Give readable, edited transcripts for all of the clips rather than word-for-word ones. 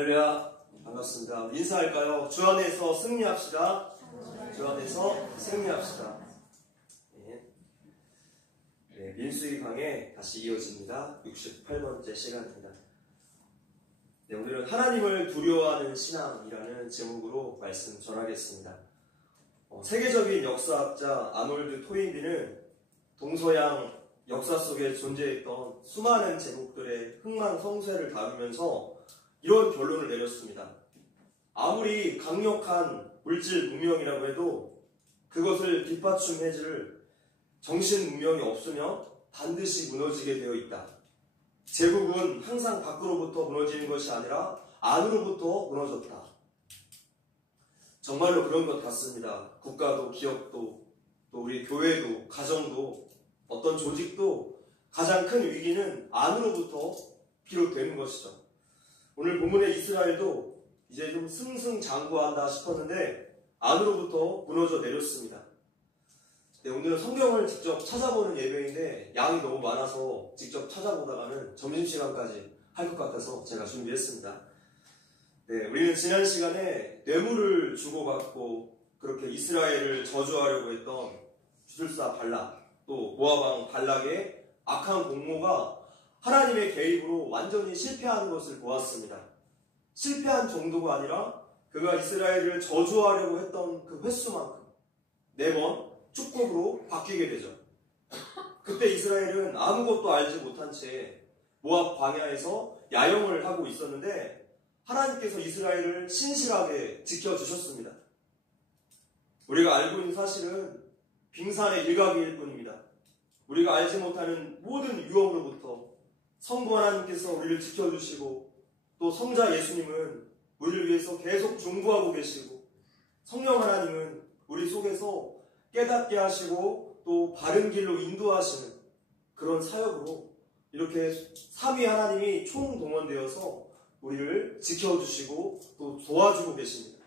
할렐루야, 반갑습니다. 인사할까요? 주 안에서 승리합시다. 주 안에서 승리합시다. 네, 민수기 강해 다시 이어집니다. 68번째 시간입니다. 네, 오늘은 하나님을 두려워하는 신앙이라는 제목으로 말씀 전하겠습니다. 세계적인 역사학자 아놀드 토인비는 동서양 역사 속에 존재했던 수많은 제국들의 흥망성쇠를 다루면서 이런 결론을 내렸습니다. 아무리 강력한 물질 문명이라고 해도 그것을 뒷받침해줄 정신 문명이 없으면 반드시 무너지게 되어 있다. 제국은 항상 밖으로부터 무너지는 것이 아니라 안으로부터 무너졌다. 정말로 그런 것 같습니다. 국가도 기업도 또 우리 교회도 가정도 어떤 조직도 가장 큰 위기는 안으로부터 비롯되는 것이죠. 오늘 본문의 이스라엘도 이제 좀 승승장구한다 싶었는데 안으로부터 무너져 내렸습니다. 네, 오늘은 성경을 직접 찾아보는 예배인데 양이 너무 많아서 직접 찾아보다가는 점심시간까지 할 것 같아서 제가 준비했습니다. 네, 우리는 지난 시간에 뇌물을 주고받고 그렇게 이스라엘을 저주하려고 했던 주술사 발락, 또 모압왕 발락의 악한 공모가 하나님의 개입으로 완전히 실패하는 것을 보았습니다. 실패한 정도가 아니라 그가 이스라엘을 저주하려고 했던 그 횟수만큼 4번 축복으로 바뀌게 되죠. 그때 이스라엘은 아무것도 알지 못한 채 모압 광야에서 야영을 하고 있었는데 하나님께서 이스라엘을 신실하게 지켜주셨습니다. 우리가 알고 있는 사실은 빙산의 일각일 뿐입니다. 우리가 알지 못하는 모든 위험으로부터 성부 하나님께서 우리를 지켜주시고 또 성자 예수님은 우리를 위해서 계속 중보하고 계시고 성령 하나님은 우리 속에서 깨닫게 하시고 또 바른 길로 인도하시는 그런 사역으로 이렇게 삼위 하나님이 총동원되어서 우리를 지켜주시고 또 도와주고 계십니다.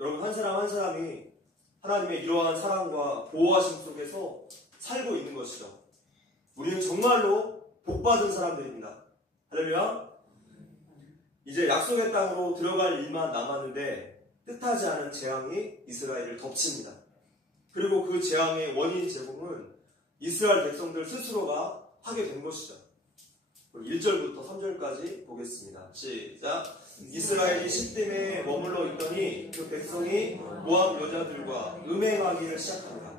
여러분 한 사람 한 사람이 하나님의 이러한 사랑과 보호하심 속에서 살고 있는 것이죠. 우리는 정말로 복받은 사람들입니다. 할렐루야. 이제 약속의 땅으로 들어갈 일만 남았는데 뜻하지 않은 재앙이 이스라엘을 덮칩니다. 그리고 그 재앙의 원인 제공은 이스라엘 백성들 스스로가 하게 된 것이죠. 1절부터 3절까지 보겠습니다. 시작. 이스라엘이 시딤에 머물러 있더니 그 백성이 모압 여자들과 음행하기를 시작합니다.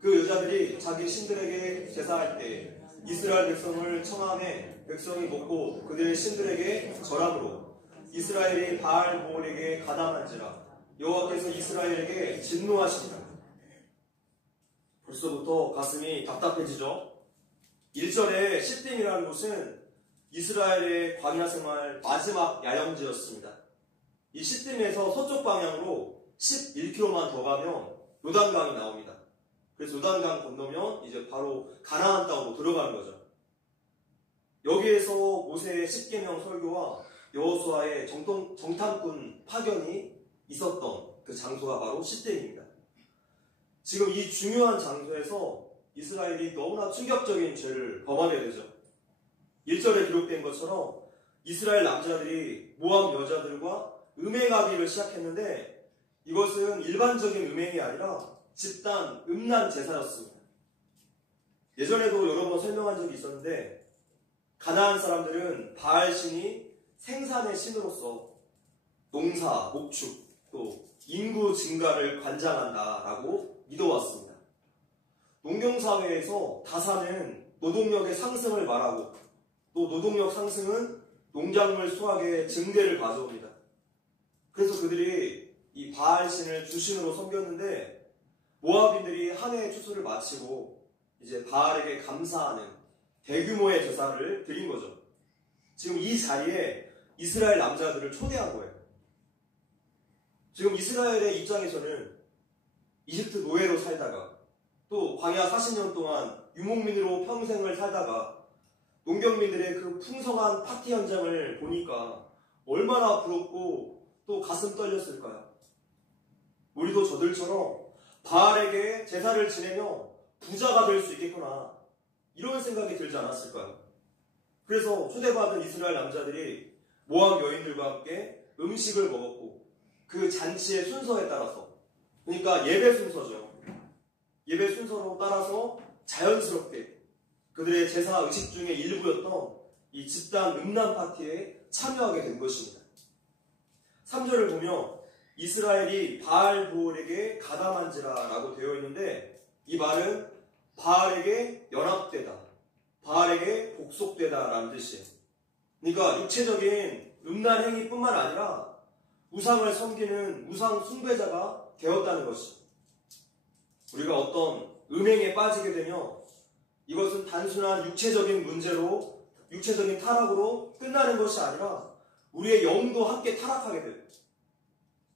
그 여자들이 자기 신들에게 제사할 때 이스라엘 백성을 청함해 백성이 먹고 그들의 신들에게 절함으로 이스라엘이 바알 모올에게 가담한지라 여호와께서 이스라엘에게 진노하십니다. 벌써부터 가슴이 답답해지죠. 1절에 시딤이라는 곳은 이스라엘의 광야 생활 마지막 야영지였습니다. 이 시딤에서 서쪽 방향으로 11km만 더 가면 요단강이 나옵니다. 그래서 요단강 건너면 이제 바로 가나안 땅으로 들어가는 거죠. 여기에서 모세의 십계명 설교와 여호수아의 정탐꾼 파견이 있었던 그 장소가 바로 시딤입니다. 지금 이 중요한 장소에서 이스라엘이 너무나 충격적인 죄를 범하게 되죠. 1절에 기록된 것처럼 이스라엘 남자들이 모압 여자들과 음행하기를 시작했는데 이것은 일반적인 음행이 아니라 집단 음란 제사였습니다. 예전에도 여러 번 설명한 적이 있었는데 가나안 사람들은 바알 신이 생산의 신으로서 농사, 목축, 또 인구 증가를 관장한다라고 믿어왔습니다. 농경사회에서 다사는 노동력의 상승을 말하고 또 노동력 상승은 농작물 수확의 증대를 가져옵니다. 그래서 그들이 이 바알 신을 주신으로 섬겼는데 모압인들이 한 해의 추수를 마치고 이제 바알에게 감사하는 대규모의 제사를 드린 거죠. 지금 이 자리에 이스라엘 남자들을 초대한 거예요. 지금 이스라엘의 입장에서는 이집트 노예로 살다가 또 광야 40년 동안 유목민으로 평생을 살다가 농경민들의 그 풍성한 파티 현장을 보니까 얼마나 부럽고 또 가슴 떨렸을까요? 우리도 저들처럼 바알에게 제사를 지내며 부자가 될 수 있겠구나 이런 생각이 들지 않았을까요? 그래서 초대받은 이스라엘 남자들이 모압 여인들과 함께 음식을 먹었고 그 잔치의 순서에 따라서, 그러니까 예배 순서죠. 예배 순서로 따라서 자연스럽게 그들의 제사 의식 중의 일부였던 이 집단 음란 파티에 참여하게 된 것입니다. 3절을 보면 이스라엘이 바알 부올에게 가담한지라 라고 되어 있는데, 이 말은 바알에게 연합되다, 바알에게 복속되다 라는 뜻이에요. 그러니까 육체적인 음란 행위뿐만 아니라 우상을 섬기는 우상 숭배자가 되었다는 것이죠. 우리가 어떤 음행에 빠지게 되면 이것은 단순한 육체적인 문제로, 육체적인 타락으로 끝나는 것이 아니라 우리의 영도 함께 타락하게 돼요.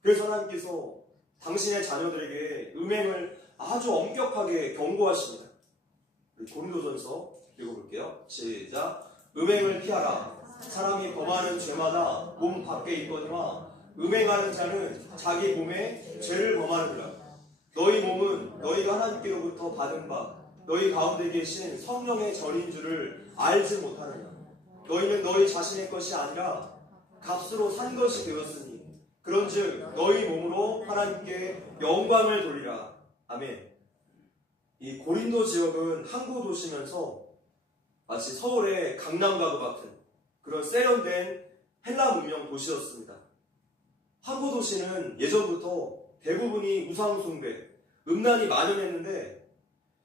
그래서 하나님께서 당신의 자녀들에게 음행을 아주 엄격하게 경고하십니다. 우리 고린도전서 읽어볼게요. 시작. 음행을 피하라. 사람이 범하는 죄마다 몸 밖에 있거니와 음행하는 자는 자기 몸에 죄를 범하느니라. 너희 몸은 너희가 하나님께로부터 받은 바 너희 가운데 계신 성령의 전인 줄을 알지 못하느냐. 너희는 너희 자신의 것이 아니라 값으로 산 것이 되었으니 그런즉 너희 몸으로 하나님께 영광을 돌리라. 아멘. 이 고린도 지역은 항구 도시면서 마치 서울의 강남과도 같은 그런 세련된 헬라 문명 도시였습니다. 항구 도시는 예전부터 대부분이 우상숭배, 음란이 만연했는데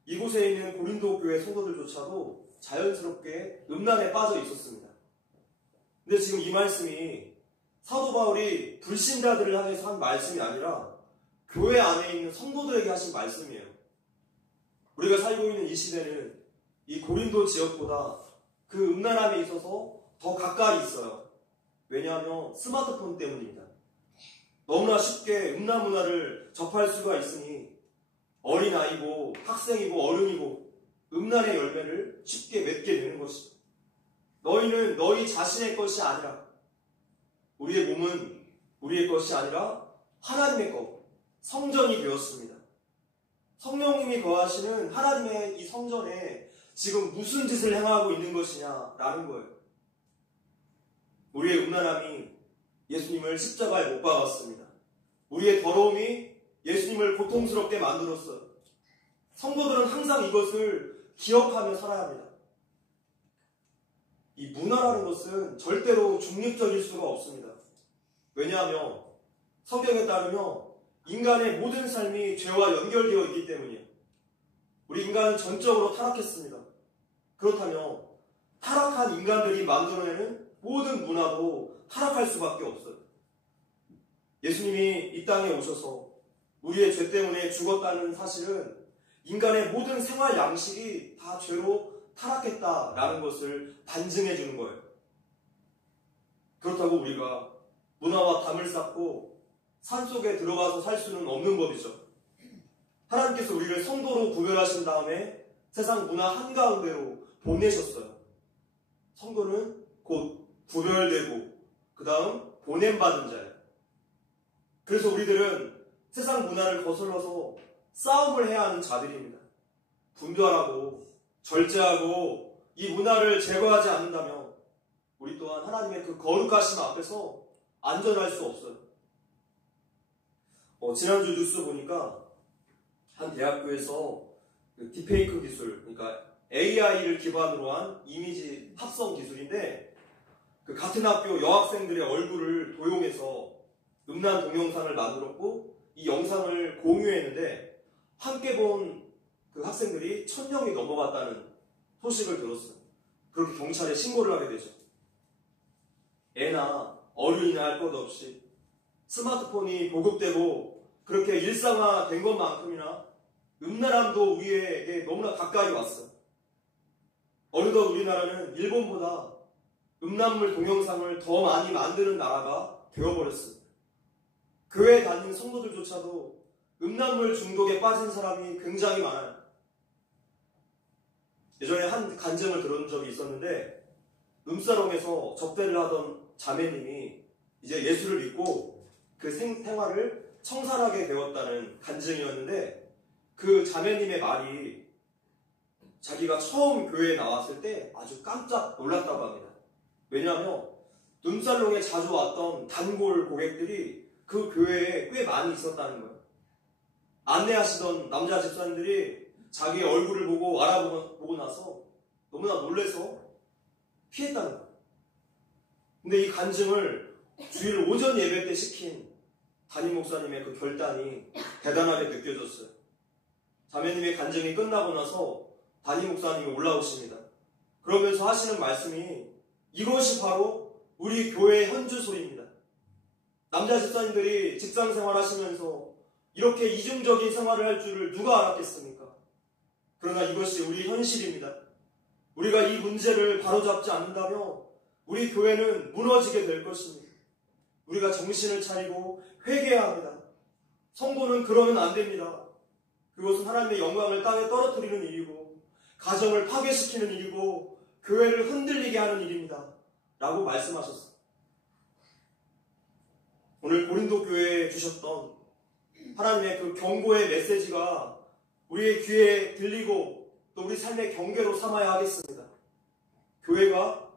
이곳에 있는 고린도 교회 성도들조차도 자연스럽게 음란에 빠져 있었습니다. 근데 지금 이 말씀이 사도 바울이 불신자들을 향해서 한 말씀이 아니라 교회 안에 있는 성도들에게 하신 말씀이에요. 우리가 살고 있는 이 시대는 이 고린도 지역보다 그 음란함에 있어서 더 가까이 있어요. 왜냐하면 스마트폰 때문입니다. 너무나 쉽게 음란 문화를 접할 수가 있으니 어린아이고 학생이고 어른이고 음란의 열매를 쉽게 맺게 되는 것이죠. 너희는 너희 자신의 것이 아니라, 우리의 몸은 우리의 것이 아니라 하나님의 것, 성전이 되었습니다. 성령님이 거하시는 하나님의 이 성전에 지금 무슨 짓을 행하고 있는 것이냐라는 거예요. 우리의 음란함이 예수님을 십자가에 못 박았습니다. 우리의 더러움이 예수님을 고통스럽게 만들었어요. 성도들은 항상 이것을 기억하며 살아야 합니다. 이 문화라는 것은 절대로 중립적일 수가 없습니다. 왜냐하면 성경에 따르면 인간의 모든 삶이 죄와 연결되어 있기 때문이에요. 우리 인간은 전적으로 타락했습니다. 그렇다면 타락한 인간들이 만들어내는 모든 문화도 타락할 수밖에 없어요. 예수님이 이 땅에 오셔서 우리의 죄 때문에 죽었다는 사실은 인간의 모든 생활 양식이 다 죄로 타락했다라는 것을 반증해 주는 거예요. 그렇다고 우리가 문화와 담을 쌓고 산속에 들어가서 살 수는 없는 법이죠. 하나님께서 우리를 성도로 구별하신 다음에 세상 문화 한가운데로 보내셨어요. 성도는 곧 구별되고 그 다음 보냄받은 자예요. 그래서 우리들은 세상 문화를 거슬러서 싸움을 해야 하는 자들입니다. 분별하고 절제하고 이 문화를 제거하지 않는다면 우리 또한 하나님의 그 거룩하심 앞에서 안전할 수 없어요. 지난주 뉴스 보니까 한 대학교에서 그 딥페이크 기술, 그러니까 AI를 기반으로 한 이미지 합성 기술인데, 그 같은 학교 여학생들의 얼굴을 도용해서 음란 동영상을 만들었고 이 영상을 공유했는데 함께 본 그 학생들이 1000명이 넘어갔다는 소식을 들었어요. 그렇게 경찰에 신고를 하게 되죠. 애나 어른이나 할 것 없이 스마트폰이 보급되고 그렇게 일상화된 것만큼이나 음란함도 우리에게 너무나 가까이 왔어요. 어느덧 우리나라는 일본보다 음란물 동영상을 더 많이 만드는 나라가 되어버렸습니다. 교회에 다니는 성도들조차도 음란물 중독에 빠진 사람이 굉장히 많아요. 예전에 한 간증을 들은 적이 있었는데, 룸사롱에서 접대를 하던 자매님이 이제 예수를 믿고 그 생활을 청산하게 되었다는 간증이었는데, 그 자매님의 말이 자기가 처음 교회에 나왔을 때 아주 깜짝 놀랐다고 합니다. 왜냐하면 눈살롱에 자주 왔던 단골 고객들이 그 교회에 꽤 많이 있었다는 거예요. 안내하시던 남자 집사님들이 자기의 얼굴을 보고 알아보고 나서 너무나 놀래서 피했다는 거예요. 근데 이 간증을 주일 오전 예배 때 시킨 담임 목사님의 그 결단이 대단하게 느껴졌어요. 자매님의 간증이 끝나고 나서 담임 목사님이 올라오십니다. 그러면서 하시는 말씀이 이것이 바로 우리 교회의 현주소리입니다. 남자 집사님들이 직장 생활하시면서 이렇게 이중적인 생활을 할 줄을 누가 알았겠습니까? 그러나 이것이 우리 현실입니다. 우리가 이 문제를 바로잡지 않는다면 우리 교회는 무너지게 될 것입니다. 우리가 정신을 차리고 회개해야 합니다. 성도는 그러면 안 됩니다. 그것은 하나님의 영광을 땅에 떨어뜨리는 일이고 가정을 파괴시키는 일이고 교회를 흔들리게 하는 일입니다. 라고 말씀하셨어요. 오늘 고린도 교회에 주셨던 하나님의 그 경고의 메시지가 우리의 귀에 들리고 또 우리 삶의 경계로 삼아야 하겠습니다. 교회가,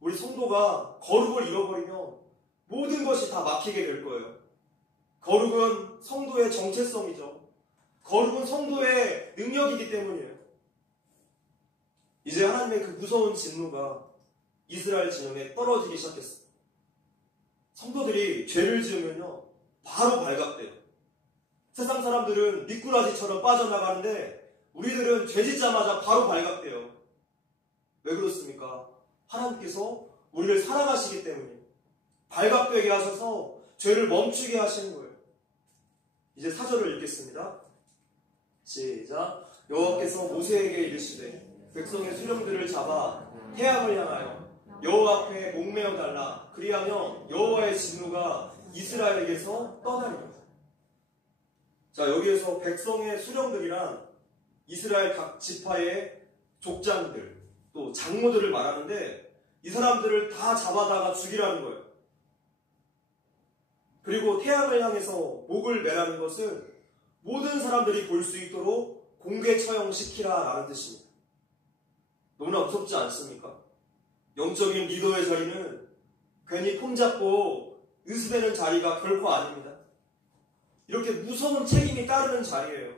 우리 성도가 거룩을 잃어버리면 모든 것이 다 막히게 될 거예요. 거룩은 성도의 정체성이죠. 거룩은 성도의 능력이기 때문이에요. 이제 하나님의 그 무서운 진노가 이스라엘 진영에 떨어지기 시작했어요. 성도들이 죄를 지으면요 바로 발각돼요. 세상 사람들은 미꾸라지처럼 빠져나가는데 우리들은 죄 짓자마자 바로 발각돼요. 왜 그렇습니까? 하나님께서 우리를 사랑하시기 때문에 발각되게 하셔서 죄를 멈추게 하시는 거예요. 이제 4절을 읽겠습니다. 시작. 여호와께서 모세에게 이르시되 백성의 수령들을 잡아 태양을 향하여 여호와 앞에 목매어 달라. 그리하면 여호와의 진노가 이스라엘에게서 떠나리라. 자, 여기에서 백성의 수령들이란 이스라엘 각 지파의 족장들 또 장로들을 말하는데 이 사람들을 다 잡아다가 죽이라는 거예요. 그리고 태양을 향해서 목을 매라는 것은 모든 사람들이 볼 수 있도록 공개 처형시키라 라는 뜻입니다. 너무나 무섭지 않습니까? 영적인 리더의 자리는 괜히 폼잡고 으스대는 자리가 결코 아닙니다. 이렇게 무서운 책임이 따르는 자리예요.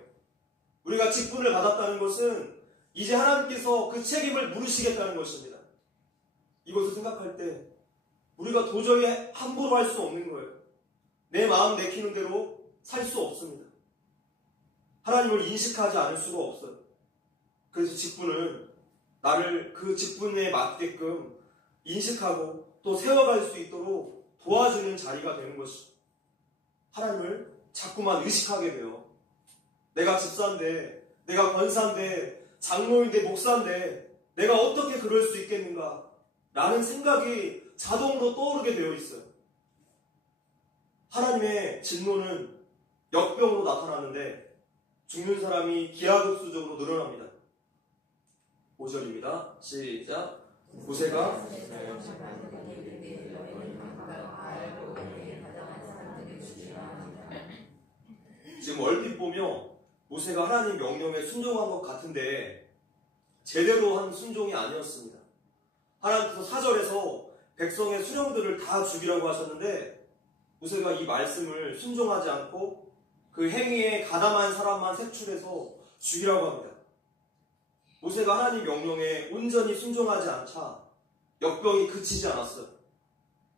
우리가 직분을 받았다는 것은 이제 하나님께서 그 책임을 물으시겠다는 것입니다. 이것을 생각할 때 우리가 도저히 함부로 할 수 없는 거예요. 내 마음 내키는 대로 살 수 없습니다. 하나님을 인식하지 않을 수가 없어요. 그래서 직분은 나를 그 직분에 맞게끔 인식하고 또 세워갈 수 있도록 도와주는 자리가 되는 것이죠. 하나님을 자꾸만 의식하게 돼요. 내가 집사인데, 내가 권사인데, 장로인데, 목사인데 내가 어떻게 그럴 수 있겠는가 라는 생각이 자동으로 떠오르게 되어 있어요. 하나님의 진노는 역병으로 나타나는데 죽는 사람이 기하급수적으로 늘어납니다. 5절입니다. 시작. 모세가 지금 얼핏 보며 모세가 하나님 명령에 순종한 것 같은데 제대로 한 순종이 아니었습니다. 하나님께서 4절에서 백성의 수령들을 다 죽이라고 하셨는데 모세가 이 말씀을 순종하지 않고 그 행위에 가담한 사람만 색출해서 죽이라고 합니다. 모세가 하나님 명령에 온전히 순종하지 않자 역병이 그치지 않았어요.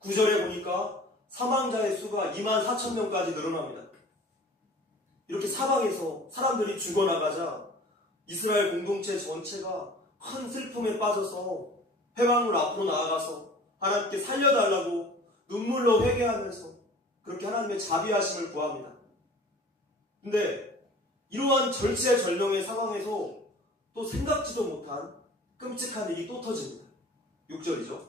9절에 보니까 사망자의 수가 24,000명까지 늘어납니다. 이렇게 사방에서 사람들이 죽어나가자 이스라엘 공동체 전체가 큰 슬픔에 빠져서 회방문 앞으로 나아가서 하나님께 살려달라고 눈물로 회개하면서 그렇게 하나님의 자비하심을 구합니다. 근데 이러한 절체절명의 상황에서 또 생각지도 못한 끔찍한 일이 또 터집니다. 6절이죠.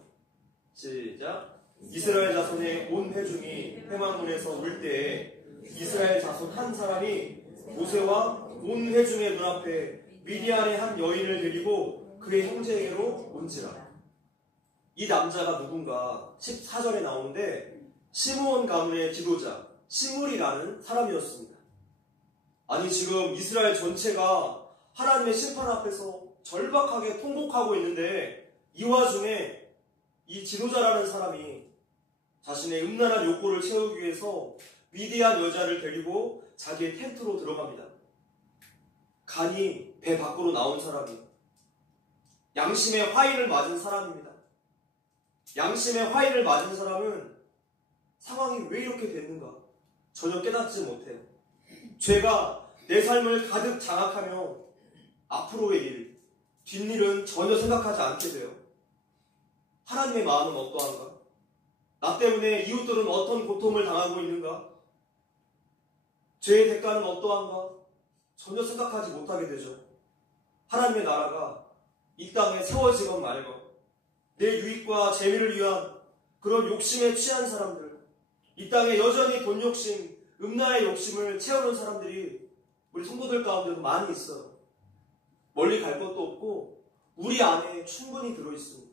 시작. 이스라엘 자손의 온 회중이 회막문에서 울 때에 이스라엘 자손 한 사람이 모세와 온 회중의 눈앞에 미디안의 한 여인을 데리고 그의 형제에게로 온지라. 이 남자가 누군가 14절에 나오는데 시므온 가문의 지도자 시므리라는 사람이었습니다. 아니 지금 이스라엘 전체가 하나님의 심판 앞에서 절박하게 통곡하고 있는데 이 와중에 이 지도자라는 사람이 자신의 음란한 욕구를 채우기 위해서 위대한 여자를 데리고 자기의 텐트로 들어갑니다. 간이 배 밖으로 나온 사람이 양심의 화인을 맞은 사람입니다. 양심의 화인을 맞은 사람은 상황이 왜 이렇게 됐는가 전혀 깨닫지 못해요. 죄가 내 삶을 가득 장악하며 앞으로의 일, 뒷일은 전혀 생각하지 않게 돼요. 하나님의 마음은 어떠한가? 나 때문에 이웃들은 어떤 고통을 당하고 있는가? 죄의 대가는 어떠한가? 전혀 생각하지 못하게 되죠. 하나님의 나라가 이 땅에 세워지건 말건 내 유익과 재미를 위한 그런 욕심에 취한 사람들, 이 땅에 여전히 돈 욕심, 음란의 욕심을 채우는 사람들이 우리 성도들 가운데도 많이 있어요. 멀리 갈 것도 없고 우리 안에 충분히 들어있습니다.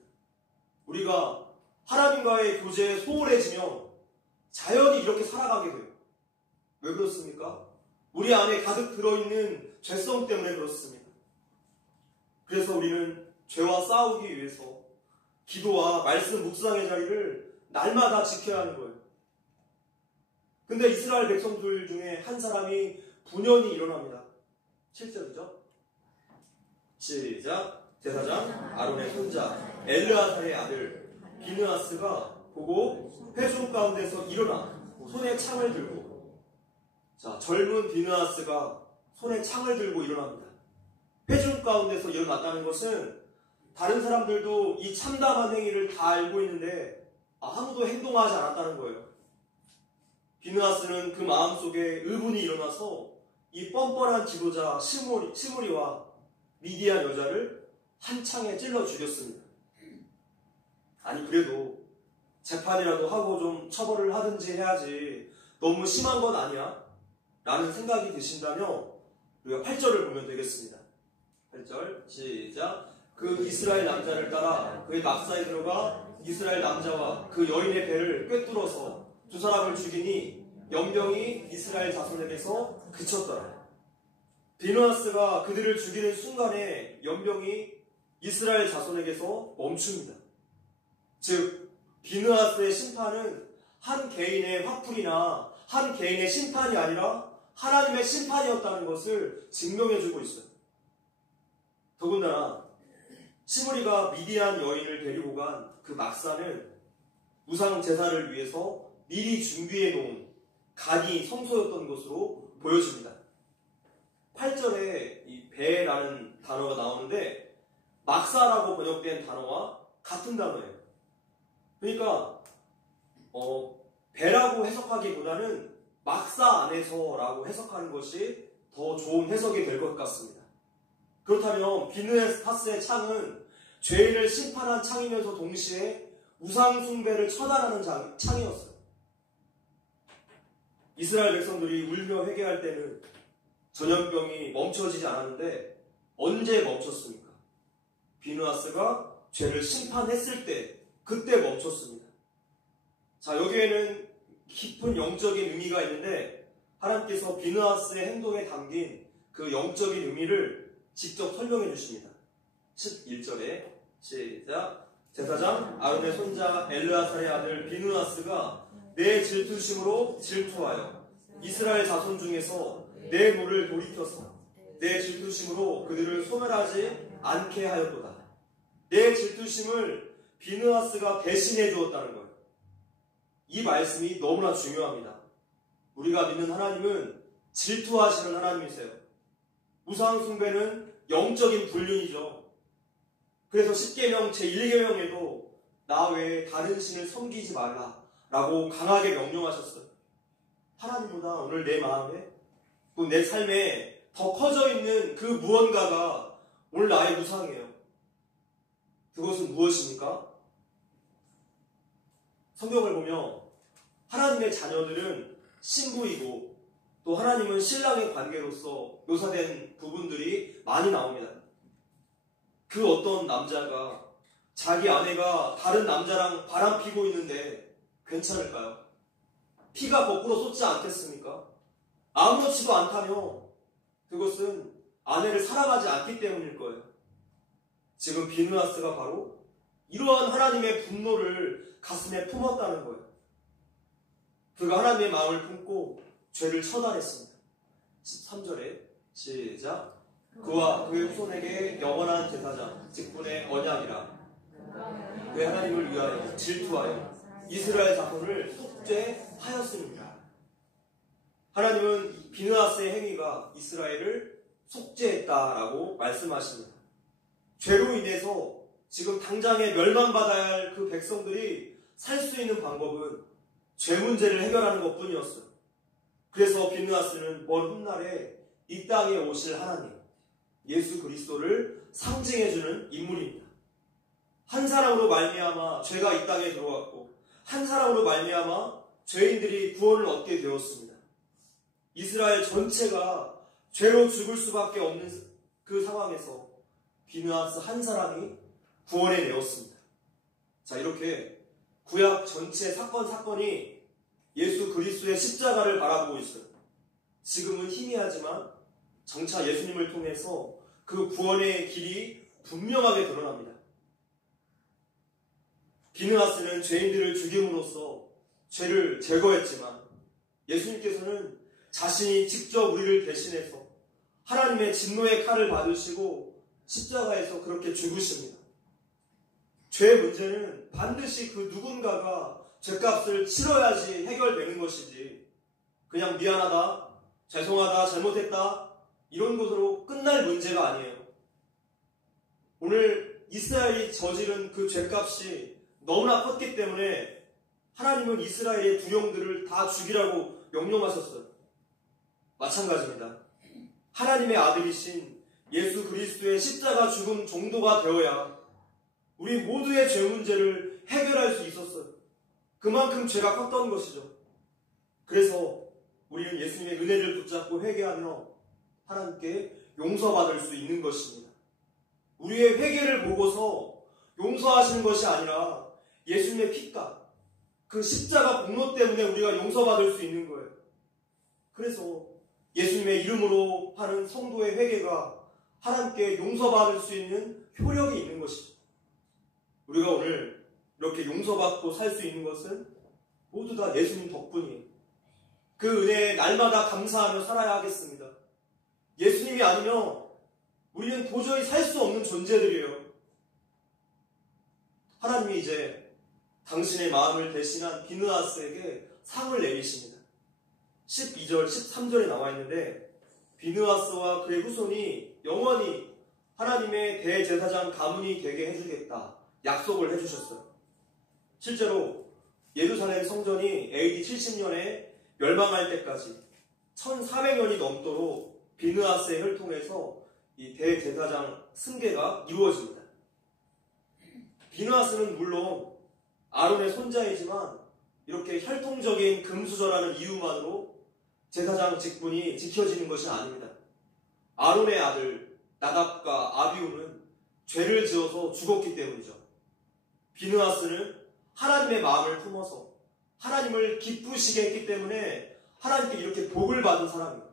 우리가 하나님과의 교제에 소홀해지면 자연히 이렇게 살아가게 돼요. 왜 그렇습니까? 우리 안에 가득 들어있는 죄성 때문에 그렇습니다. 그래서 우리는 죄와 싸우기 위해서 기도와 말씀 묵상의 자리를 날마다 지켜야 하는 거예요. 근데 이스라엘 백성들 중에 한 사람이 분연히 일어납니다. 7절이죠. 시작. 제사장 아론의 손자 엘르아살의 아들 비느하스가 보고 회중 가운데서 일어나 손에 창을 들고, 자, 젊은 비느하스가 손에 창을 들고 일어납니다. 회중 가운데서 일어났다는 것은 다른 사람들도 이 참담한 행위를 다 알고 있는데 아무도 행동하지 않았다는 거예요. 비느하스는 그 마음속에 의분이 일어나서 이 뻔뻔한 지도자 시므리와 미디안 여자를 한 창에 찔러 죽였습니다. 아니, 그래도 재판이라도 하고 좀 처벌을 하든지 해야지 너무 심한 건 아니야? 라는 생각이 드신다면 우리가 8절을 보면 되겠습니다. 8절 시작. 그 이스라엘 남자를 따라 그의 막사에 들어가 이스라엘 남자와 그 여인의 배를 꿰뚫어서 두 사람을 죽이니 연병이 이스라엘 자손에게서 그쳤더라. 비느하스가 그들을 죽이는 순간에 연병이 이스라엘 자손에게서 멈춥니다. 즉 비느하스의 심판은 한 개인의 화풀이나 한 개인의 심판이 아니라 하나님의 심판이었다는 것을 증명해주고 있어요. 더군다나 시므리가 미디안 여인을 데리고 간 그 막사는 우상 제사를 위해서 미리 준비해 놓은 간이 성소였던 것으로 보여집니다. 8절에 이 배라는 단어가 나오는데 막사라고 번역된 단어와 같은 단어예요. 그러니까 배라고 해석하기보다는 막사 안에서라고 해석하는 것이 더 좋은 해석이 될 것 같습니다. 그렇다면 비느하스의 창은 죄인을 심판한 창이면서 동시에 우상 숭배를 처단하는 창이었어요. 이스라엘 백성들이 울며 회개할 때는 전염병이 멈춰지지 않았는데 언제 멈췄습니까? 비느하스가 죄를 심판했을 때, 그때 멈췄습니다. 자, 여기에는 깊은 영적인 의미가 있는데 하나님께서 비느하스의 행동에 담긴 그 영적인 의미를 직접 설명해 주십니다. 11절에 시작. 제사장 아론의 손자 엘르아살의 아들 비느하스가 내 질투심으로 질투하여 이스라엘 자손 중에서 내 물을 돌이켜서 내 질투심으로 그들을 소멸하지 않게 하였도다. 내 질투심을 비느하스가 대신해 주었다는 거예요. 이 말씀이 너무나 중요합니다. 우리가 믿는 하나님은 질투하시는 하나님이세요. 우상 숭배는 영적인 불륜이죠. 그래서 10계명 제1계명에도 나 외에 다른 신을 섬기지 말라 라고 강하게 명령하셨어요. 하나님보다 오늘 내 마음에 또 내 삶에 더 커져 있는 그 무언가가 오늘 나의 우상이에요. 그것은 무엇입니까? 성경을 보면 하나님의 자녀들은 신부이고 또 하나님은 신랑의 관계로서 묘사된 부분들이 많이 나옵니다. 그 어떤 남자가 자기 아내가 다른 남자랑 바람 피고 있는데 괜찮을까요? 피가 거꾸로 솟지 않겠습니까? 아무렇지도 않다며 그것은 아내를 사랑하지 않기 때문일 거예요. 지금 비느하스가 바로 이러한 하나님의 분노를 가슴에 품었다는 거예요. 그가 하나님의 마음을 품고 죄를 처단했습니다. 13절에 시작. 그와 그의 후손에게 영원한 제사장 직분의 언약이라. 그의 하나님을 위하여 질투하여 이스라엘 자손을 속죄하였습니다. 하나님은 비느하스의 행위가 이스라엘을 속죄했다라고 말씀하십니다. 죄로 인해서 지금 당장에 멸망받아야 할 그 백성들이 살 수 있는 방법은 죄 문제를 해결하는 것뿐이었어요. 그래서 비느하스는 먼 훗날에 이 땅에 오실 하나님, 예수 그리스도를 상징해주는 인물입니다. 한 사람으로 말미암아 죄가 이 땅에 들어왔고 한 사람으로 말미암아 죄인들이 구원을 얻게 되었습니다. 이스라엘 전체가 죄로 죽을 수밖에 없는 그 상황에서 비느하스 한 사람이 구원해 내었습니다. 자, 이렇게 구약 전체 사건이 예수 그리스도의 십자가를 바라보고 있어요. 지금은 희미하지만 장차 예수님을 통해서 그 구원의 길이 분명하게 드러납니다. 비느하스는 죄인들을 죽임으로써 죄를 제거했지만 예수님께서는 자신이 직접 우리를 대신해서 하나님의 진노의 칼을 받으시고 십자가에서 그렇게 죽으십니다. 죄의 문제는 반드시 그 누군가가 죄값을 치러야지 해결되는 것이지 그냥 미안하다, 죄송하다, 잘못했다 이런 것으로 끝날 문제가 아니에요. 오늘 이스라엘이 저지른 그 죄값이 너무나 컸기 때문에 하나님은 이스라엘의 두 영들을 다 죽이라고 명령하셨어요. 마찬가지입니다. 하나님의 아들이신 예수 그리스도의 십자가 죽음 정도가 되어야 우리 모두의 죄 문제를 해결할 수 있었어요. 그만큼 죄가 컸던 것이죠. 그래서 우리는 예수님의 은혜를 붙잡고 회개하며 하나님께 용서받을 수 있는 것입니다. 우리의 회개를 보고서 용서하시는 것이 아니라 예수님의 피값, 그 십자가 공로 때문에 우리가 용서받을 수 있는 거예요. 그래서 예수님의 이름으로 하는 성도의 회개가 하나님께 용서받을 수 있는 효력이 있는 것이죠. 우리가 오늘 이렇게 용서받고 살 수 있는 것은 모두 다 예수님 덕분이에요. 그 은혜에 날마다 감사하며 살아야 하겠습니다. 예수님이 아니면 우리는 도저히 살 수 없는 존재들이에요. 하나님이 이제 당신의 마음을 대신한 비느하스에게 상을 내리십니다. 12절, 13절에 나와 있는데 비느하스와 그의 후손이 영원히 하나님의 대제사장 가문이 되게 해주겠다 약속을 해주셨어요. 실제로 예루살렘 성전이 AD 70년에 멸망할 때까지 1400년이 넘도록 비느하스의 혈통에서 이 대제사장 승계가 이루어집니다. 비느하스는 물론 아론의 손자이지만 이렇게 혈통적인 금수저라는 이유만으로 제사장 직분이 지켜지는 것이 아닙니다. 아론의 아들 나답과 아비후는 죄를 지어서 죽었기 때문이죠. 비느하스는 하나님의 마음을 품어서 하나님을 기쁘시게 했기 때문에 하나님께 이렇게 복을 받은 사람이에요.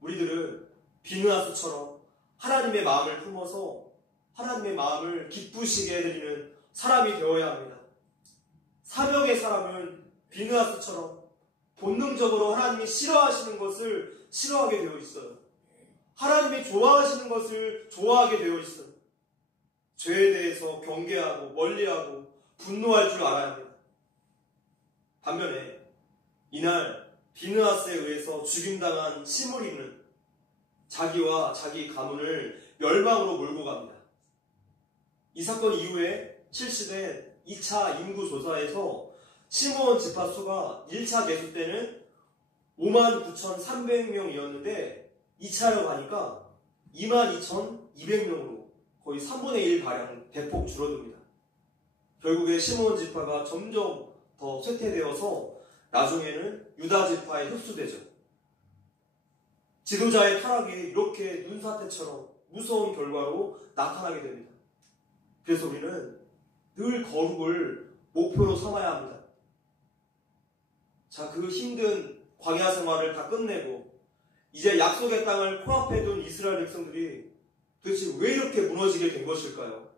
우리들은 비느하스처럼 하나님의 마음을 품어서 하나님의 마음을 기쁘시게 해드리는 사람이 되어야 합니다. 사명의 사람은 비느하스처럼 본능적으로 하나님이 싫어하시는 것을 싫어하게 되어 있어요. 하나님이 좋아하시는 것을 좋아하게 되어 있어요. 죄에 대해서 경계하고 멀리하고 분노할 줄 알아야 합니다. 반면에 이날 비느하스에 의해서 죽임당한 시므리는 자기와 자기 가문을 멸망으로 몰고 갑니다. 이 사건 이후에 실시된 2차 인구조사에서 시므온 지파 수가 1차 개수 때는 59,300명이었는데 2차로 가니까 22,200명으로 거의 3분의 1 가량 대폭 줄어듭니다. 결국에 시므온 지파가 점점 더 쇠퇴되어서 나중에는 유다 지파에 흡수되죠. 지도자의 타락이 이렇게 눈사태처럼 무서운 결과로 나타나게 됩니다. 그래서 우리는 늘 거룩을 목표로 삼아야 합니다. 자, 그 힘든 광야 생활을 다 끝내고 이제 약속의 땅을 코앞에 둔 이스라엘 백성들이 도대체 왜 이렇게 무너지게 된 것일까요?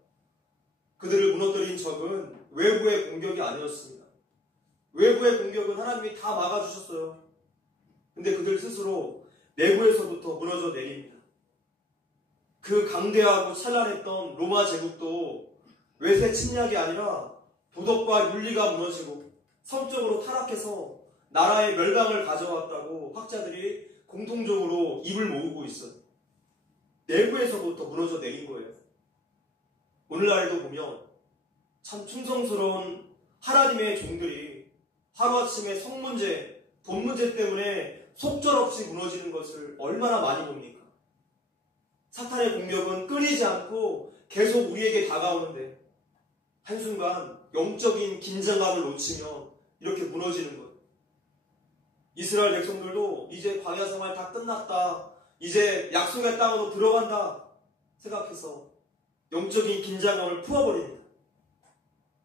그들을 무너뜨린 적은 외부의 공격이 아니었습니다. 외부의 공격은 하나님이 다 막아주셨어요. 근데 그들 스스로 내부에서부터 무너져 내립니다. 그 강대하고 찬란했던 로마 제국도 외세 침략이 아니라 도덕과 윤리가 무너지고 성적으로 타락해서 나라의 멸망을 가져왔다고 학자들이 공통적으로 입을 모으고 있어요. 내부에서부터 무너져 내린 거예요. 오늘날에도 보면 참 충성스러운 하나님의 종들이 하루아침에 성 문제, 돈 문제 때문에 속절없이 무너지는 것을 얼마나 많이 봅니까? 사탄의 공격은 끊이지 않고 계속 우리에게 다가오는데 한순간 영적인 긴장감을 놓치면 이렇게 무너지는 거예요. 이스라엘 백성들도 이제 광야 생활 다 끝났다, 이제 약속의 땅으로 들어간다 생각해서 영적인 긴장감을 풀어버립니다.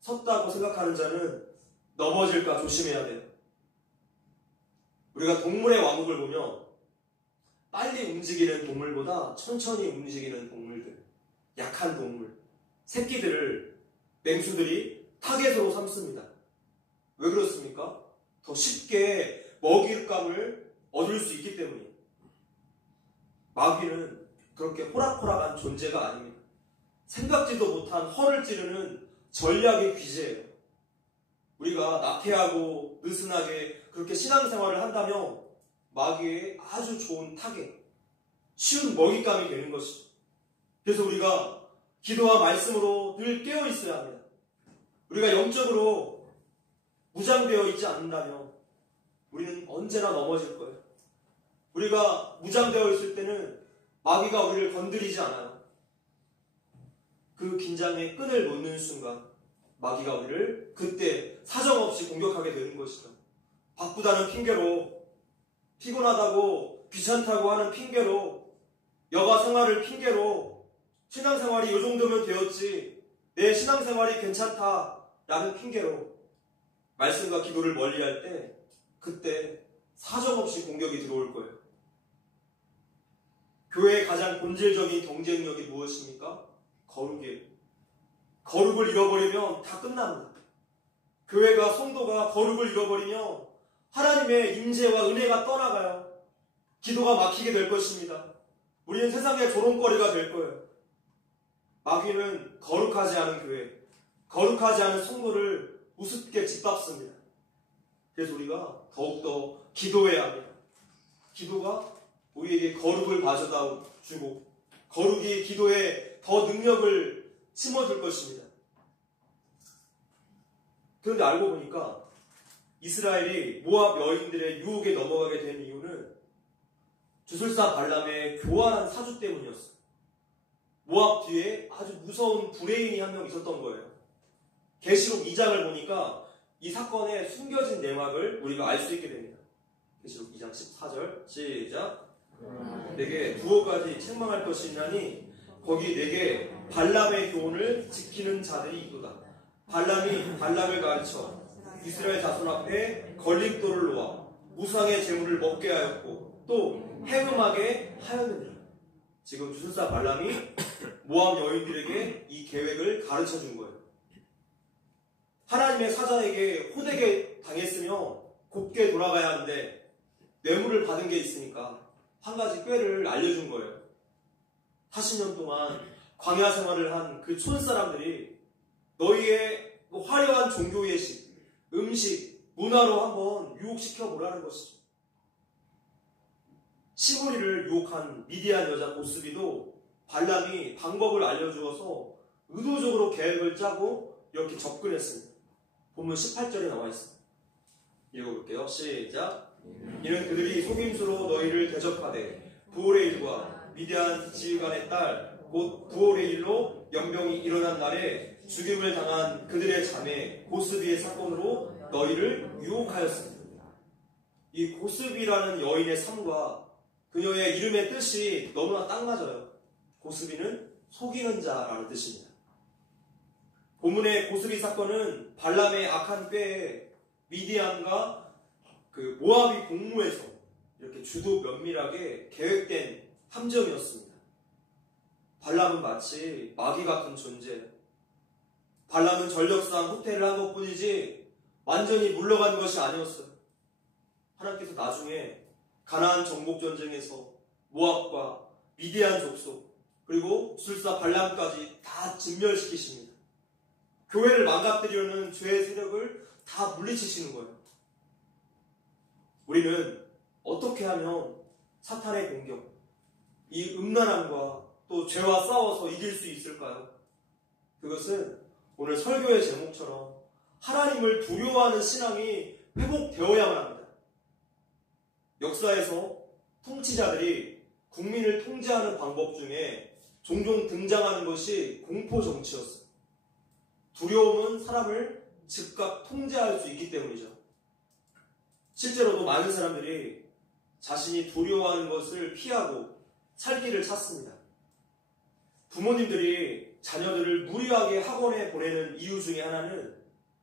섰다고 생각하는 자는 넘어질까 조심해야 돼요. 우리가 동물의 왕국을 보면 빨리 움직이는 동물보다 천천히 움직이는 동물들, 약한 동물, 새끼들을 맹수들이 타겟으로 삼습니다. 왜 그렇습니까? 더 쉽게 먹잇감을 얻을 수 있기 때문이에요. 마귀는 그렇게 호락호락한 존재가 아닙니다. 생각지도 못한 허를 찌르는 전략의 귀재예요. 우리가 나태하고 느슨하게 그렇게 신앙생활을 한다면 마귀의 아주 좋은 타겟, 쉬운 먹잇감이 되는 것이죠. 그래서 우리가 기도와 말씀으로 늘 깨어 있어야 합니다. 우리가 영적으로 무장되어 있지 않는다면 우리는 언제나 넘어질 거예요. 우리가 무장되어 있을 때는 마귀가 우리를 건드리지 않아요. 그 긴장의 끈을 놓는 순간 마귀가 우리를 그때 사정없이 공격하게 되는 것이죠. 바쁘다는 핑계로, 피곤하다고, 귀찮다고 하는 핑계로, 여가 생활을 핑계로, 신앙생활이 이 정도면 되었지, 내 신앙생활이 괜찮다라는 핑계로 말씀과 기도를 멀리할 때 그때 사정없이 공격이 들어올 거예요. 교회의 가장 본질적인 경쟁력이 무엇입니까? 거룩이에요. 거룩을 잃어버리면 다 끝납니다. 교회가, 성도가 거룩을 잃어버리면 하나님의 임재와 은혜가 떠나가요. 기도가 막히게 될 것입니다. 우리는 세상의 조롱거리가 될 거예요. 마귀는 거룩하지 않은 교회, 거룩하지 않은 성도를 우습게 짓밟습니다. 그래서 우리가 더욱더 기도해야 합니다. 기도가 우리에게 거룩을 가져다 주고 거룩이 기도에 더 능력을 심어줄 것입니다. 그런데 알고 보니까 이스라엘이 모압 여인들의 유혹에 넘어가게 된 이유는 주술사 발람의 교활한 사주 때문이었어요. 모압 뒤에 아주 무서운 불의인이 한 명 있었던 거예요. 계시록 2장을 보니까 이 사건의 숨겨진 내막을 우리가 알 수 있게 됩니다. 계시록 2장 14절 시작. 내게 두어 가지 책망할 것이 있나니 거기 내게 발람의 교훈을 지키는 자들이 있도다. 발람이 발락을 가르쳐 이스라엘 자손 앞에 걸림돌을 놓아 우상의 재물을 먹게 하였고 또 행음하게 하였느니라. 지금 주술사 발람이 모압 여인들에게 이 계획을 가르쳐 준 거예요. 하나님의 사자에게 호되게 당했으며 곱게 돌아가야 하는데 뇌물을 받은 게 있으니까 한 가지 꾀를 알려준 거예요. 40년 동안 광야 생활을 한 그 촌사람들이 너희의 화려한 종교예식, 음식, 문화로 한번 유혹시켜 보라는 것이죠. 시므리를 유혹한 미디안 여자 고스비도 발람이 방법을 알려주어서 의도적으로 계획을 짜고 이렇게 접근했습니다. 본문 18절에 나와 있습니다. 읽어볼게요. 시작. 이는 그들이 속임수로 너희를 대접하되 부올의 일과 미디안 지휘관의 딸 곧 부올의 일로 연병이 일어난 날에 죽임을 당한 그들의 자매 고스비의 사건으로 너희를 유혹하였습니다. 이 고스비라는 여인의 삶과 그녀의 이름의 뜻이 너무나 딱 맞아요. 고스비는 속이는 자라는 뜻입니다. 본문의 고스비 사건은 발람의 악한 꾀에 미디안과 그 모압이 공모해서 이렇게 주도 면밀하게 계획된 함정이었습니다. 발람은 마치 마귀 같은 존재. 발람은 전력상 후퇴를 한 것뿐이지 완전히 물러간 것이 아니었어요. 하나님께서 나중에 가나안 정복 전쟁에서 모압과 미디안 족속 그리고 술사 발람까지 다 진멸시키십니다. 교회를 망가뜨리려는 죄의 세력을 다 물리치시는 거예요. 우리는 어떻게 하면 사탄의 공격, 이 음란함과 또 죄와 싸워서 이길 수 있을까요? 그것은 오늘 설교의 제목처럼 하나님을 두려워하는 신앙이 회복되어야만 합니다. 역사에서 통치자들이 국민을 통제하는 방법 중에 종종 등장하는 것이 공포 정치였어요. 두려움은 사람을 즉각 통제할 수 있기 때문이죠. 실제로도 많은 사람들이 자신이 두려워하는 것을 피하고 살기를 찾습니다. 부모님들이 자녀들을 무리하게 학원에 보내는 이유 중에 하나는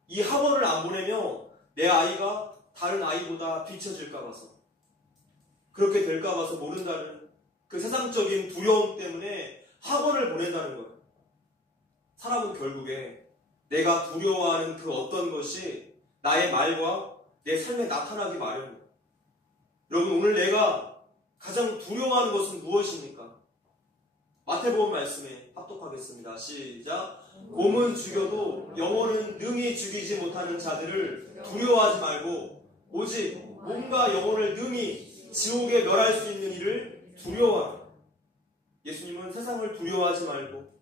이 학원을 안 보내면 내 아이가 다른 아이보다 뒤처질까 봐서, 그렇게 될까 봐서 모른다는 그 세상적인 두려움 때문에 학원을 보낸다는 거예요. 사람은 결국에 내가 두려워하는 그 어떤 것이 나의 말과 내 삶에 나타나기 마련이에요. 여러분, 오늘 내가 가장 두려워하는 것은 무엇입니까? 마태복음 말씀에 합독하겠습니다. 시작. 곰은 죽여도 영혼은 능히 죽이지 못하는 자들을 두려워하지 말고 오직 몸과 영혼을 능히 지옥에 멸할 수 있는 이를 두려워하라. 예수님은 세상을 두려워하지 말고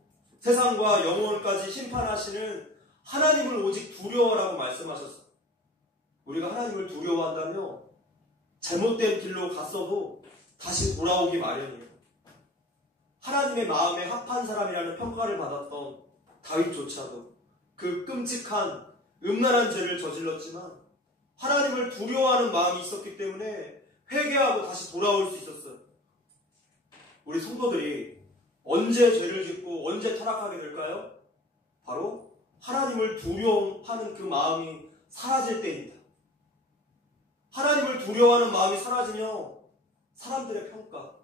세상과 영혼까지 심판하시는 하나님을 오직 두려워하라고 말씀하셨어요. 우리가 하나님을 두려워한다면 잘못된 길로 갔어도 다시 돌아오기 마련이에요. 하나님의 마음에 합한 사람이라는 평가를 받았던 다윗조차도 그 끔찍한 음란한 죄를 저질렀지만 하나님을 두려워하는 마음이 있었기 때문에 회개하고 다시 돌아올 수 있었어요. 우리 성도들이 언제 죄를 짓고 언제 타락하게 될까요? 바로 하나님을 두려워하는 그 마음이 사라질 때입니다. 하나님을 두려워하는 마음이 사라지면 사람들의 평가,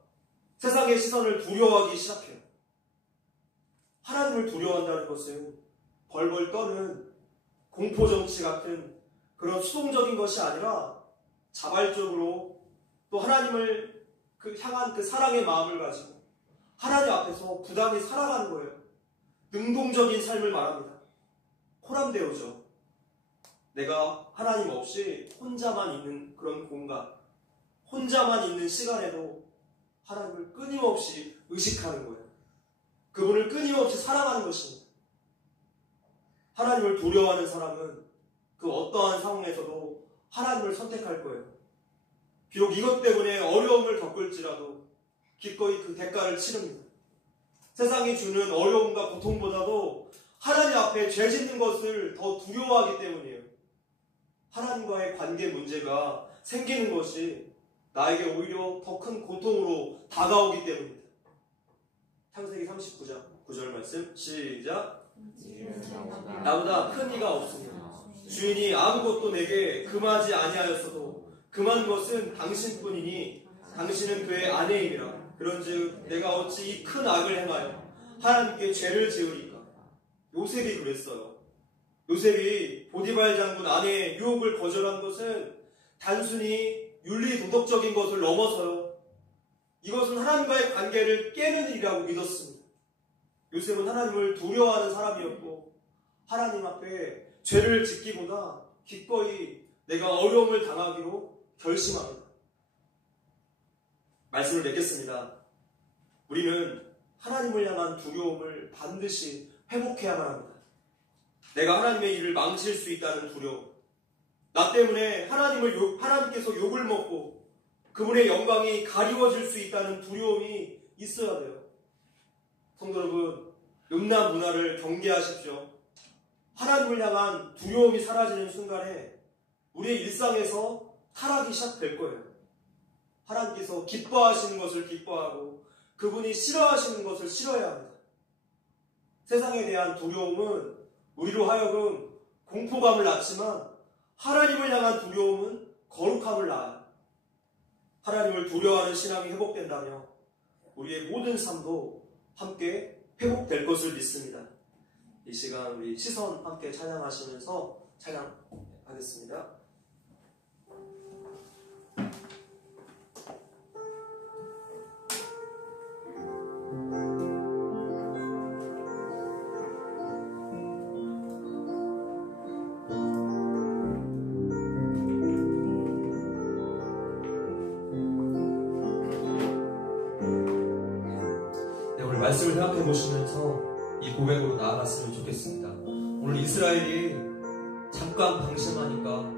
세상의 시선을 두려워하기 시작해요. 하나님을 두려워한다는 것은 벌벌 떠는 공포정치 같은 그런 수동적인 것이 아니라 자발적으로 또 하나님을 향한 그 사랑의 마음을 가지고 하나님 앞에서 부단히 살아가는 거예요. 능동적인 삶을 말합니다. 호람되어죠. 내가 하나님 없이 혼자만 있는 그런 공간, 혼자만 있는 시간에도 하나님을 끊임없이 의식하는 거예요. 그분을 끊임없이 사랑하는 것입니다. 하나님을 두려워하는 사람은 그 어떠한 상황에서도 하나님을 선택할 거예요. 비록 이것 때문에 어려움을 겪을지라도 기꺼이 그 대가를 치릅니다. 세상이 주는 어려움과 고통보다도 하나님 앞에 죄 짓는 것을 더 두려워하기 때문이에요. 하나님과의 관계 문제가 생기는 것이 나에게 오히려 더 큰 고통으로 다가오기 때문입니다. 창세기 39장 9절 말씀 시작. 나보다 큰 이가 없습니다. 주인이 아무것도 내게 금하지 아니하였어도 금한 것은 당신뿐이니 당신은 그의 아내이니라. 그런즉 내가 어찌 이 큰 악을 행하여 하나님께 죄를 지으리까. 요셉이 그랬어요. 요셉이 보디발 장군 아내의 유혹을 거절한 것은 단순히 윤리 도덕적인 것을 넘어서요. 이것은 하나님과의 관계를 깨는 일이라고 믿었습니다. 요셉은 하나님을 두려워하는 사람이었고 하나님 앞에 죄를 짓기보다 기꺼이 내가 어려움을 당하기로 결심합니다. 말씀을 맺겠습니다. 우리는 하나님을 향한 두려움을 반드시 회복해야만 합니다. 내가 하나님의 일을 망칠 수 있다는 두려움, 나 때문에 하나님께서 욕을 먹고 그분의 영광이 가리워질 수 있다는 두려움이 있어야 돼요. 성도 여러분, 음란 문화를 경계하십시오. 하나님을 향한 두려움이 사라지는 순간에 우리의 일상에서 타락이 시작될 거예요. 하나님께서 기뻐하시는 것을 기뻐하고 그분이 싫어하시는 것을 싫어해야 합니다. 세상에 대한 두려움은 우리로 하여금 공포감을 낳지만 하나님을 향한 두려움은 거룩함을 낳아요. 하나님을 두려워하는 신앙이 회복된다면 우리의 모든 삶도 함께 회복될 것을 믿습니다. 이 시간 우리 시선 함께 찬양하시면서 찬양하겠습니다. 하겠습니다. 말씀을 생각해 보시면서 이 고백으로 나아갔으면 좋겠습니다. 오늘 이스라엘이 잠깐 방심하니까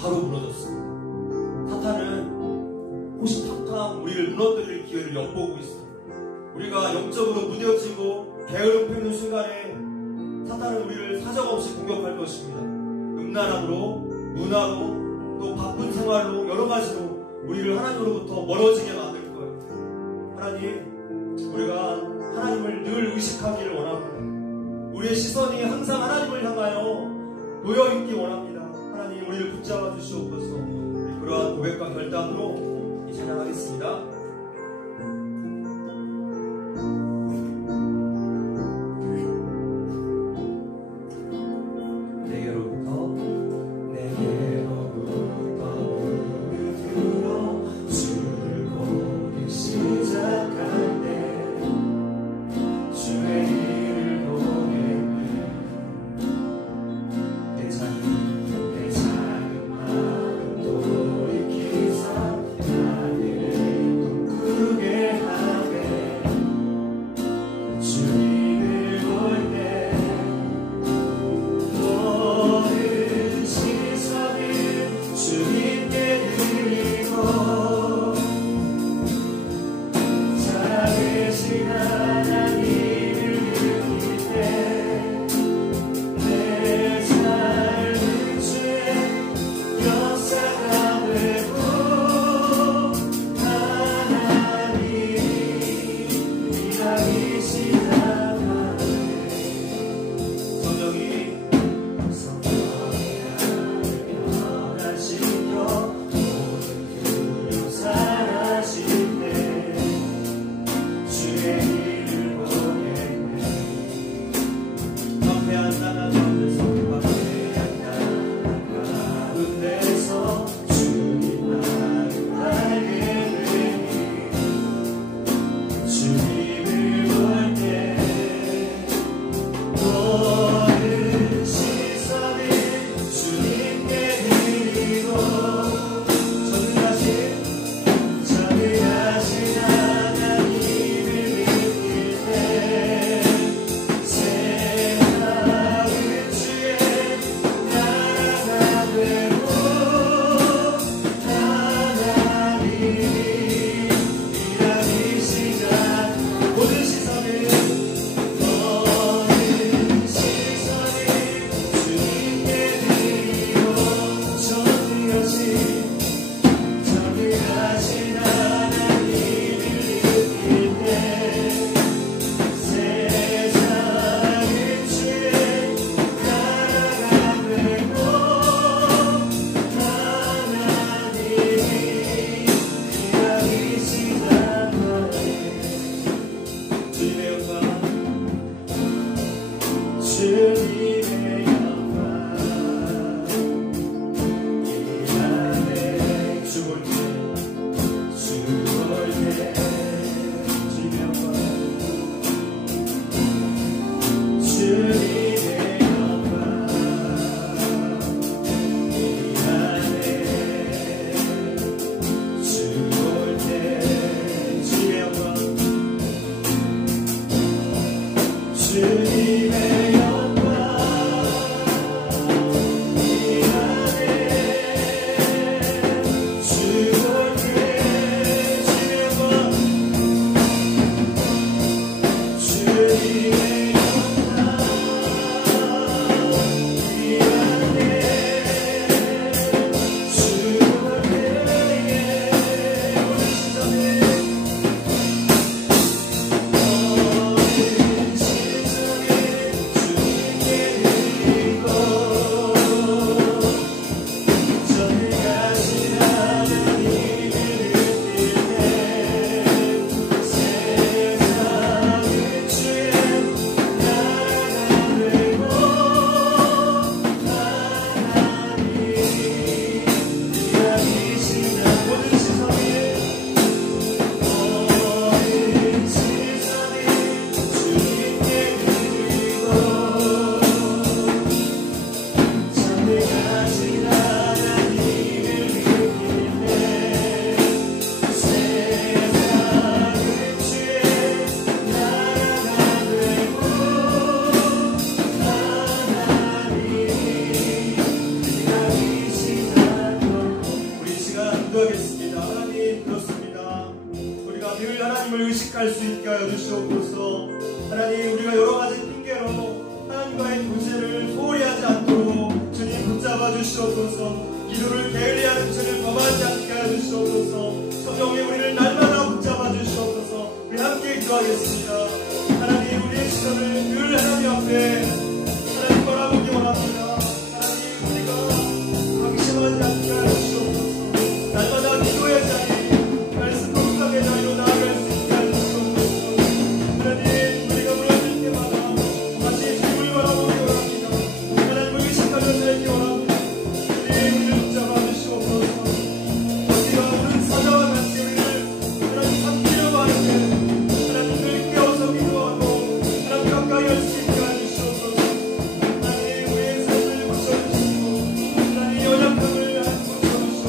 바로 무너졌습니다. 사탄은 호시탐탐 우리를 무너뜨릴 기회를 엿보고 있습니다. 우리가 영적으로 무뎌지고 게으름 피우는 순간에 사탄은 우리를 사정없이 공격할 것입니다. 음란함으로, 문화로, 또 바쁜 생활로 여러 가지로 우리를 하나님으로부터 멀어지게 만들 거예요. 하나님, 우리가 하나님을 늘 의식하기를 원합니다. 우리의 시선이 항상 하나님을 향하여 놓여있기 원합니다. 하나님, 우리를 붙잡아 주시옵소서. 그러한 고백과 결단으로 이 찬양하겠습니다. 기도하겠습니다. 하나님, 그렇습니다. 우리가 늘 하나님을 의식할 수 있게 하여 주시옵소서. 하나님, 우리가 여러 가지 핑계로 하나님과의 교제를 소홀히 하지 않도록 주님 붙잡아 주시옵소서. 기도를 게을리하는 죄를 범하지 않게 하여 주시옵소서. 성령님, 우리를 날마다 붙잡아 주시옵소서. 우리 함께 기도하겠습니다. 하나님, 우리의 시선을 늘 하나님 앞에 하나님 바라보기 원합니다. 하나님, 우리가 방심하지 않게 하여 주시옵소서. 날마다 기도의 자리, 말씀 묵상의 자리로 나아갈 수 있게 하여 주시옵소서. 하나님, 우리가 무너질 때마다 다시 주님을 바라보기 원합니다. 하나님을 의식하며 살기 원합니다. 주님, 우리를 붙잡아 주시옵소서. 우리가 오는 사자와 같이 우리를 하나님 삼키려고 하는데 하나님을 깨워서 기도하고 하나님 가까이 할 수 있게 하여 주시옵소서. 하나님, 우리의 삶을 고쳐주시고 하나님 연약함을 하나님 고쳐주시옵소서.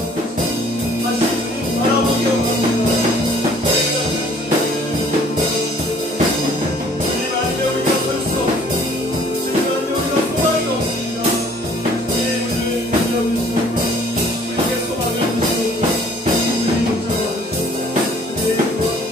다시 주님 바라보기 원합니다. 주님 아니면 우리가 설 수 없습니다. 주님 아니면 우리가 소망이 없습니다. 주님, 우리를 붙잡으시옵소서. 우리에게 소망을 주시옵소서. 주님 붙잡아주시옵소서. 주님 도와주시옵소서.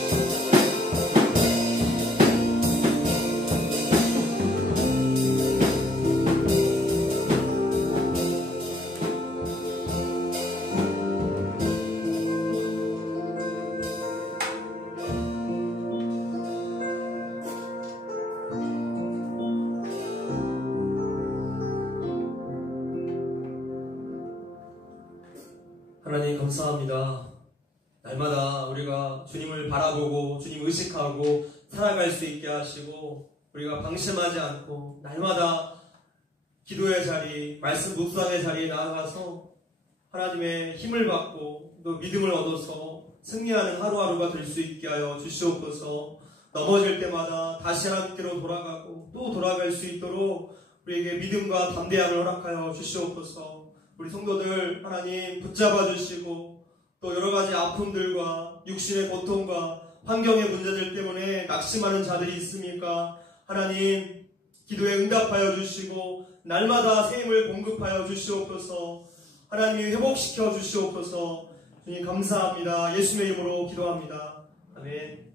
하나님, 감사합니다. 날마다 우리가 주님을 바라보고 주님 의식하고 살아갈 수 있게 하시고 우리가 방심하지 않고 날마다 기도의 자리, 말씀 묵상의 자리에 나아가서 하나님의 힘을 받고 또 믿음을 얻어서 승리하는 하루하루가 될 수 있게 하여 주시옵소서. 넘어질 때마다 다시 하나님께로 돌아가고 또 돌아갈 수 있도록 우리에게 믿음과 담대함을 허락하여 주시옵소서. 우리 성도들 하나님 붙잡아 주시고 또 여러 가지 아픔들과 육신의 고통과 환경의 문제들 때문에 낙심하는 자들이 있습니까? 하나님, 기도에 응답하여 주시고 날마다 새 힘을 공급하여 주시옵소서. 하나님이 회복시켜 주시옵소서. 주님 감사합니다. 예수님의 이름으로 기도합니다. 아멘.